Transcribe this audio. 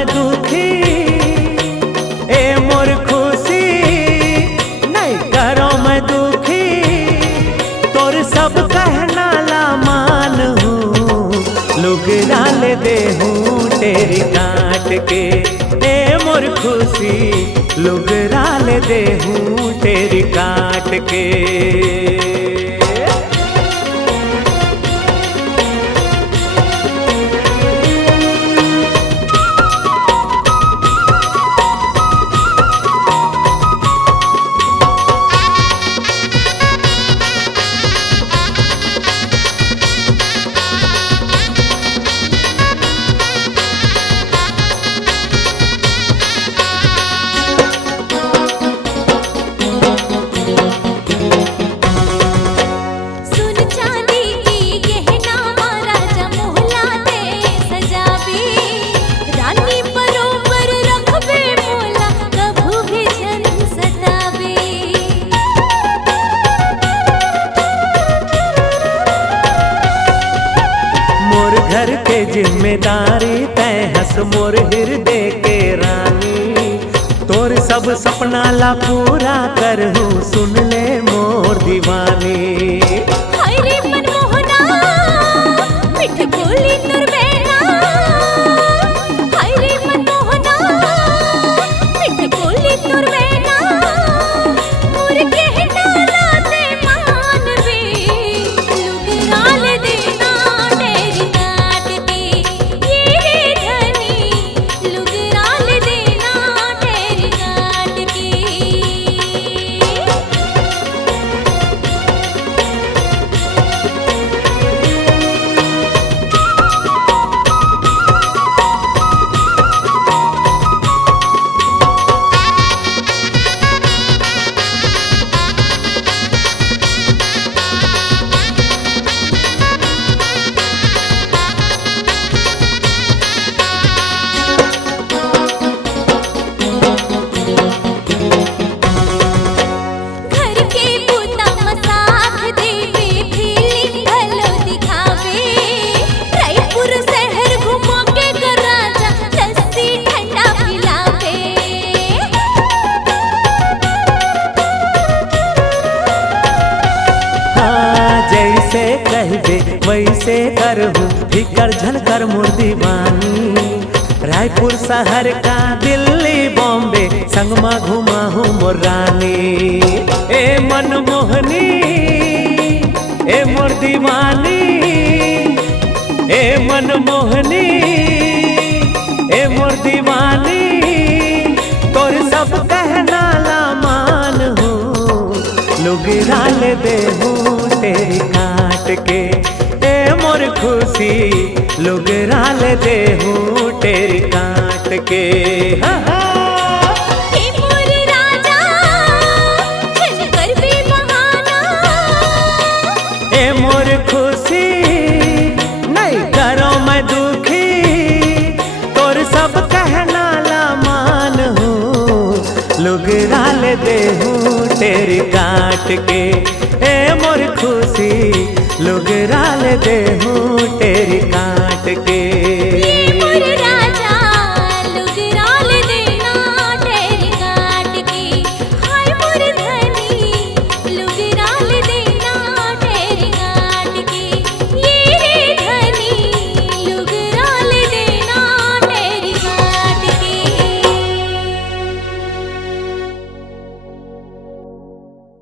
मैं दुखी, ए मोर खुशी नहीं करो मैं दुखी, तोर सब कहना ला मान हूँ, लुगरा ले दे हूँ तेरी काट के। ए मोर खुशी लुगरा ले दे हूँ तेरी काट के। घर के जिम्मेदारी तय हस मोर हृदय के रानी, तोर सब सपना ला पूरा कर हूँ सुन ले मोर दीवानी। हाय रे मनमोहना मिठ बोली तोर बेना, हाय रे मनमोहना मिठ बोली तोर बेना, मोर कहना ला ते मान वे, लुगरा ले देना तेरी काट के। ये धनी लुगरा ले देना तेरी काट के। जैसे कहबे वैसे करहूँ फिकर झलकर मोर दीवानी, रायपुर शहर का दिल्ली बॉम्बे संगमा घुमा हूँ मोर रानी। ए मनमोहनी ए मोर दीवानी, ए मनमोहनी ए मोर दीवानी, तोर सब कहना ला मान हूँ, लुगरा ले दे हूँ तेरी काट के। ए मोर खुशी लुगरा ले दे हूँ तेरी काट के। हा हा। हे मोर राजा छन कर भी बहाना, ए मोर खुशी नहीं करो मैं दुखी, तोर सब कहना ला मान हूँ, लुगरा ले दे हूँ तेरी काट के। ए मोर खुशी लुगरा ले दे हूँ तेरी काट के।